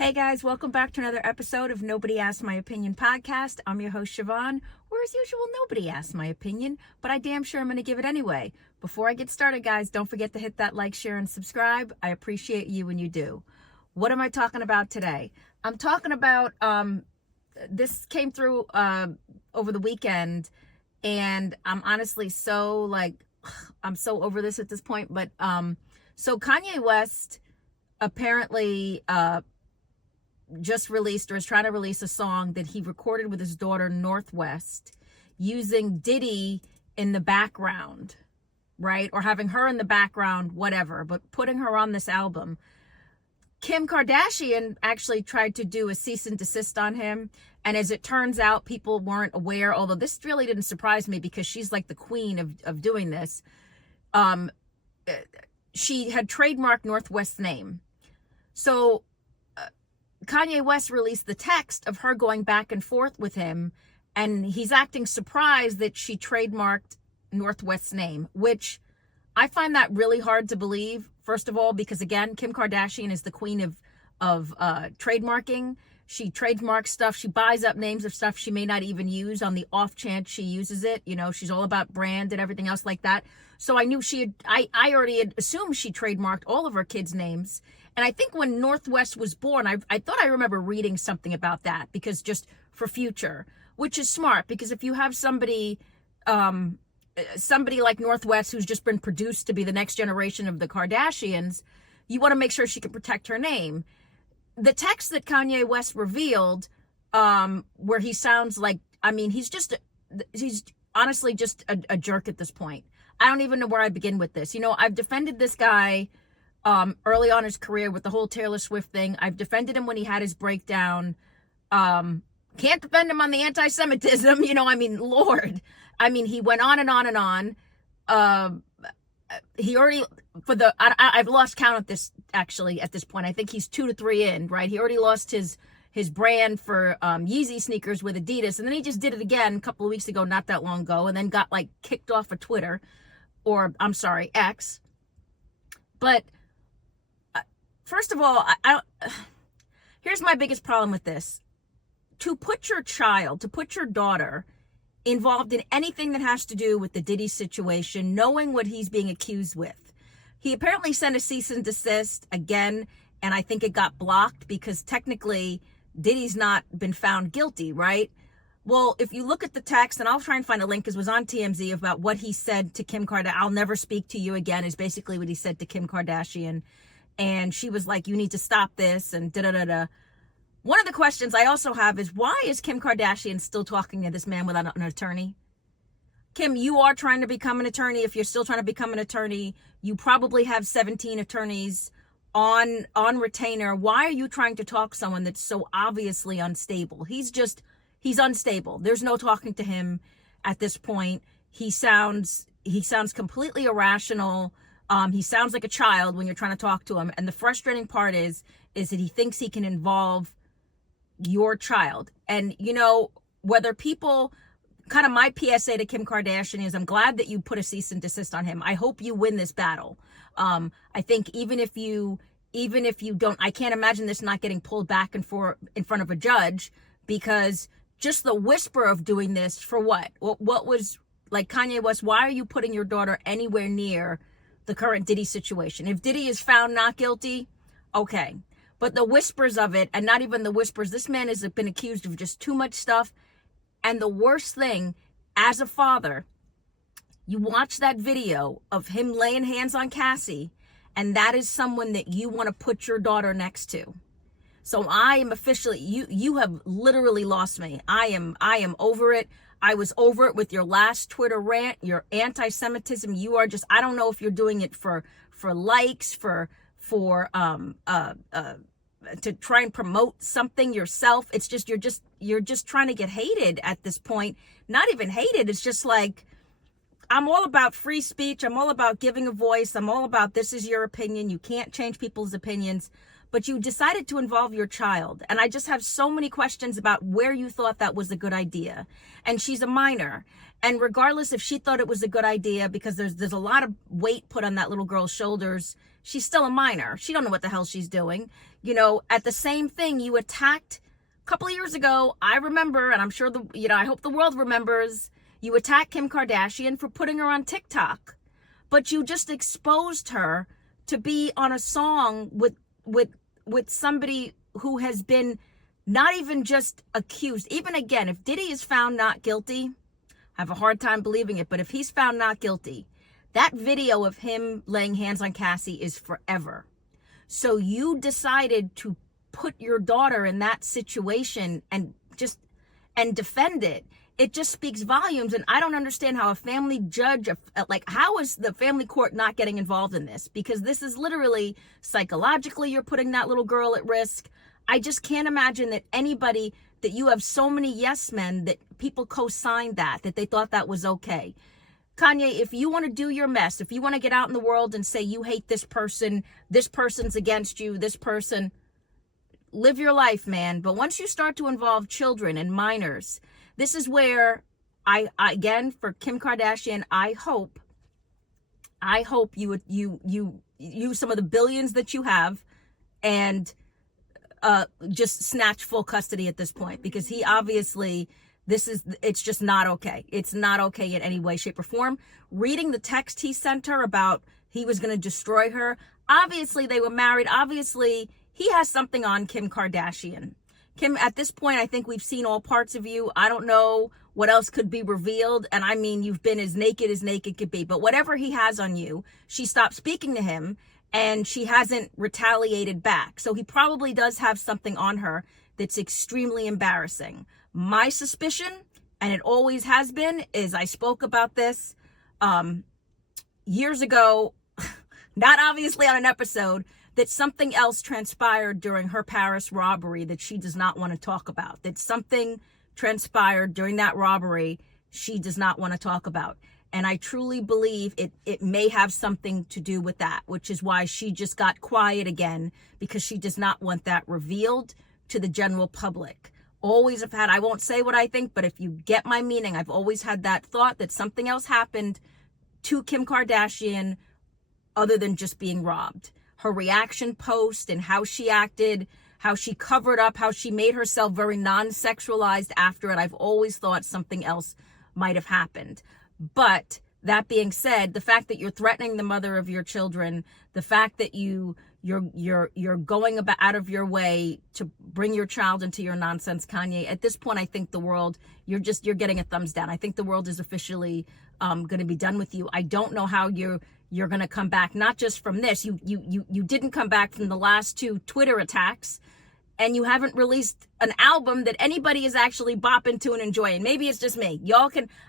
Hey guys, welcome back to another episode of Nobody Asked My Opinion podcast. I'm your host Siobhan, where as usual, nobody asked my opinion, but I damn sure I'm going to give it anyway. Before I get started, guys, don't forget to hit that like, share, and subscribe. I appreciate you when you do. What am I talking about today? I'm talking about, this came through over the weekend, and I'm honestly I'm so over this at this point, but so Kanyewest apparently just released or is trying to release a song that he recorded with his daughter Northwest using Diddy in the background, right? Or having her in the background, whatever, but putting her on this album. Kim Kardashian actually tried to do a cease and desist on him. And as it turns out, people weren't aware, although this really didn't surprise me because she's like the queen of doing this. She had trademarked Northwest's name. So Kanyewest released the text of her going back and forth with him, and he's acting surprised that she trademarked Northwest's name, which I find that really hard to believe. First of all, because again, Kim Kardashian is the queen of trademarking. She trademarks stuff. She buys up names of stuff she may not even use on the off chance she uses it. You know, she's all about brand and everything else like that. So I knew I already had assumed she trademarked all of her kids' names. And I think when Northwest was born, I thought I remember reading something about that, because just for future, which is smart, because if you have somebody like Northwest who's just been produced to be the next generation of the Kardashians, you want to make sure she can protect her name. The text that Kanye West revealed, where he sounds like, I mean, he's honestly just a jerk at this point. I don't even know where I begin with this. You know, I've defended this guy early on in his career with the whole Taylor Swift thing. I've defended him when he had his breakdown. Can't defend him on the anti-Semitism. You know, I mean, Lord. I mean, he went on and on and on. He already, I've lost count at this, actually, at this point. I think he's 2 to 3 in, right? He already lost his brand for Yeezy sneakers with Adidas. And then he just did it again a couple of weeks ago, not that long ago, and then got like kicked off of Twitter, or I'm sorry, X. But first of all, here's my biggest problem with this. To put your daughter involved in anything that has to do with the Diddy situation, knowing what he's being accused with. He apparently sent a cease and desist again, and I think it got blocked because technically Diddy's not been found guilty, right? Well, if you look at the text, and I'll try and find a link because it was on TMZ about what he said to Kim Kardashian. I'll never speak to you again is basically what he said to Kim Kardashian. And she was like, you need to stop this, and da-da-da-da. One of the questions I also have is, why is Kim Kardashian still talking to this man without an attorney? Kim, you are trying to become an attorney. If you're still trying to become an attorney, you probably have 17 attorneys on retainer. Why are you trying to talk to someone that's so obviously unstable? He's unstable. There's no talking to him at this point. He sounds completely irrational. He sounds like a child when you're trying to talk to him. And the frustrating part is that he thinks he can involve your child. And, you know, whether people, kind of my PSA to Kim Kardashian is, I'm glad that you put a cease and desist on him. I hope you win this battle. I think even if you don't, I can't imagine this not getting pulled back and forth in front of a judge, because just the whisper of doing this for what? What was, like, Kanye West, why are you putting your daughter anywhere near the current Diddy situation? If Diddy is found not guilty, okay. But the whispers of it, and not even the whispers, this man has been accused of just too much stuff. And the worst thing, as a father, you watch that video of him laying hands on Cassie, and that is someone that you want to put your daughter next to. So I am officially, you have literally lost me. I am over it. I was over it with your last Twitter rant, your anti-Semitism. You are just, I don't know if you're doing it for likes, to try and promote something yourself. It's just, you're just trying to get hated at this point. Not even hated. It's just like, I'm all about free speech. I'm all about giving a voice. I'm all about, this is your opinion. You can't change people's opinions. but you decided to involve your child. And I just have so many questions about where you thought that was a good idea. And she's a minor. And regardless if she thought it was a good idea, because there's a lot of weight put on that little girl's shoulders, she's still a minor. She don't know what the hell she's doing. You know, at the same thing, you attacked a couple of years ago. I remember, and I'm sure I hope the world remembers, you attacked Kim Kardashian for putting her on TikTok. But you just exposed her to be on a song with somebody who has been not even just accused. Even again, if Diddy is found not guilty, I have a hard time believing it, but if he's found not guilty, that video of him laying hands on Cassie is forever. So you decided to put your daughter in that situation and defend it. It just speaks volumes. And I don't understand how a family judge, how is the family court not getting involved in this? Because this is literally psychologically, you're putting that little girl at risk. I just can't imagine that anybody, that you have so many yes men that people co-signed that they thought that was okay. Kanye, if you want to do your mess, if you want to get out in the world and say you hate this person's against you, this person, live your life, man. But once you start to involve children and minors, this is where I again, for Kim Kardashian, I hope you would you use some of the billions that you have and just snatch full custody at this point, because he obviously, it's just not okay. It's not okay in any way, shape, or form. Reading the text he sent her about he was going to destroy her. Obviously, they were married. Obviously, he has something on Kim Kardashian. Kim, at this point, I think we've seen all parts of you. I don't know what else could be revealed. And I mean, you've been as naked could be. But whatever he has on you, she stopped speaking to him and she hasn't retaliated back. So he probably does have something on her that's extremely embarrassing. My suspicion, and it always has been, is I spoke about this years ago, not obviously on an episode, that something else transpired during her Paris robbery that she does not want to talk about. That something transpired during that robbery she does not want to talk about. And I truly believe it may have something to do with that, which is why she just got quiet again, because she does not want that revealed to the general public. Always have had, I won't say what I think, but if you get my meaning, I've always had that thought that something else happened to Kim Kardashian other than just being robbed. Her reaction post and how she acted, how she covered up, how she made herself very non-sexualized after it. I've always thought something else might have happened. But that being said, the fact that you're threatening the mother of your children, the fact that you're going about out of your way to bring your child into your nonsense, Kanye, at this point, I think the world, you're getting a thumbs down. I think the world is officially going to be done with you. I don't know how you're going to come back, not just from this. You didn't come back from the last 2 Twitter attacks, and you haven't released an album that anybody is actually bopping to and enjoying. Maybe it's just me.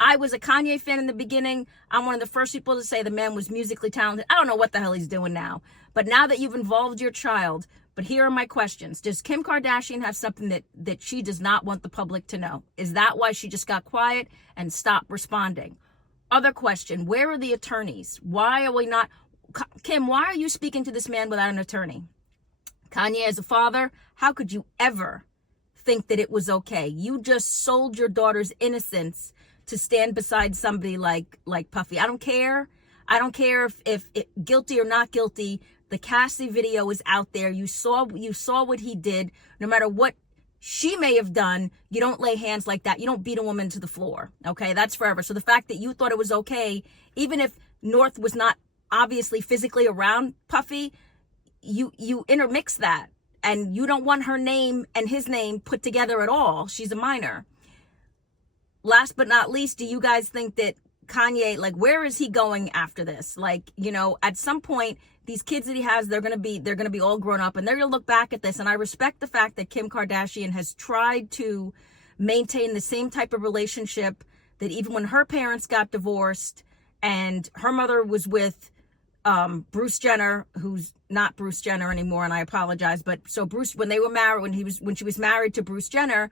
I was a Kanye fan in the beginning. I'm one of the first people to say the man was musically talented. I don't know what the hell he's doing now. But now that you've involved your child, but here are my questions. Does Kim Kardashian have something that she does not want the public to know? Is that why she just got quiet and stopped responding? Other question, where are the attorneys? Why are we not, Kim, why are you speaking to this man without an attorney? Kanye, as a father, how could you ever think that it was okay? You just sold your daughter's innocence to stand beside somebody like Puffy. I don't care. I don't care if guilty or not guilty. The Cassie video is out there. You saw what he did. No matter what she may have done, you don't lay hands like that. You don't beat a woman to the floor. Okay, that's forever. So the fact that you thought it was okay, even if North was not obviously physically around Puffy, you intermix that, and you don't want her name and his name put together at all. She's a minor. Last but not least, do you guys think that Kanye, where is he going after this? At some point, these kids that he has, they're gonna be all grown up, and they're gonna look back at this. And I respect the fact that Kim Kardashian has tried to maintain the same type of relationship that even when her parents got divorced and her mother was with Bruce Jenner, who's not Bruce Jenner anymore, and I apologize, but so Bruce, when they were married, when she was married to Bruce Jenner,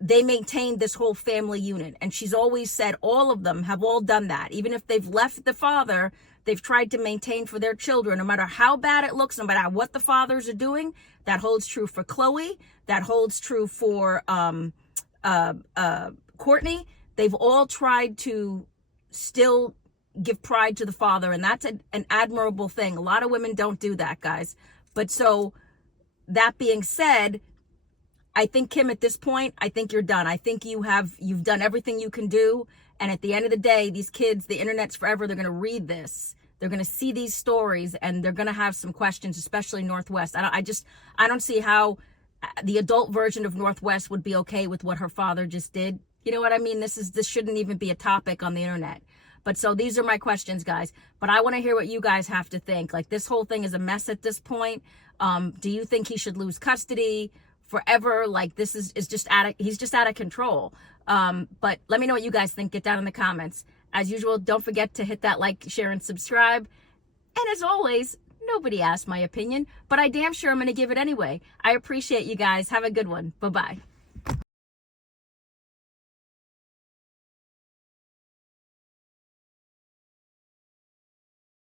they maintained this whole family unit. And she's always said all of them have all done that. Even if they've left the father, they've tried to maintain for their children, no matter how bad it looks, no matter what the fathers are doing. That holds true for Chloe. That holds true for Courtney. They've all tried to still give pride to the father, and that's an admirable thing. A lot of women don't do that, guys. But so that being said, I think, Kim, at this point, I think you're done. I think you've done everything you can do. And at the end of the day, these kids, the internet's forever. They're going to read this. They're going to see these stories, and they're going to have some questions, especially Northwest. I don't see how the adult version of Northwest would be okay with what her father just did. You know what I mean? This shouldn't even be a topic on the internet. But so these are my questions, guys. But I want to hear what you guys have to think. Like, this whole thing is a mess at this point. Do you think he should lose custody forever? Like, this is just he's just out of control. But let me know what you guys think. Get down in the comments. As usual, don't forget to hit that like, share, and subscribe. And as always, nobody asked my opinion, but I damn sure I'm going to give it anyway. I appreciate you guys. Have a good one. Bye-bye.